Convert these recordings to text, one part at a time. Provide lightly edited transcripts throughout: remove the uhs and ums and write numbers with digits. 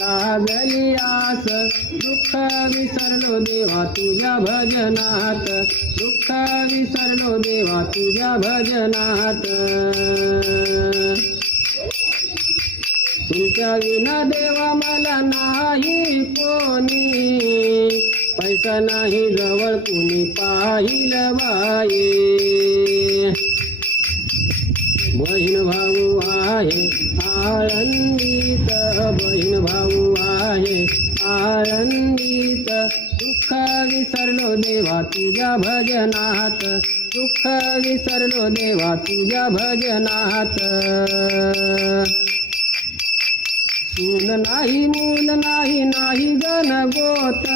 लागली आस दुःख विसरलो देवा तुझ्या भजनात दुःख विसरलो देवा तुझ्या भजनात तुमच्या विना देवा मला नाही कोणी पैसा नाही जवळ कुणी पाहिलं बाई बहीण भाऊ आहे आनंदित बहीण भाऊ आहे आनंदित दुःख विसरलो देवा तुझ्या भजनात दुःख विसरलो देवा तुझ्या भजनात सून नाही मूल नाही नाही गणगोत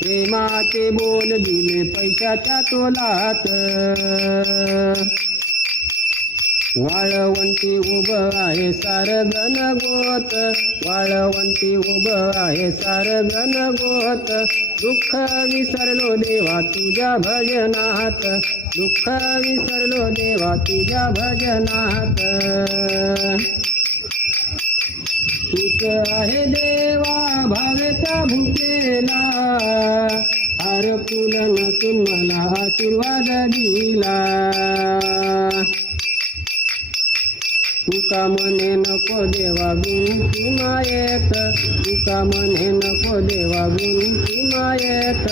प्रेमाचे बोल दिले पैशाच्या तोलात वाळवंटी उभं आहे सार गणगोत वाळवंटी उभं आहे सार गणगोत दुःख विसरलो देवा तुझ्या भजनात दुःख विसरलो देवा तुझ्या भजनात तूच आहे देवा भावेचा भुकेला हार फुल नसून मला आशीर्वाद दिला तुका म्हणे नको देवा गुण तू मायेत तुका म्हणे नको देवा गुण तू मायेत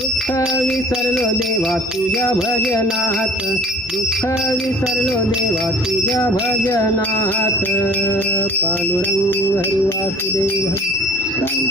दुःख विसरलो देवा तुझ्या भजनात दुःख विसरलो देवा तुझ्या भजनात पांडुरंग हरी वासुदेव राम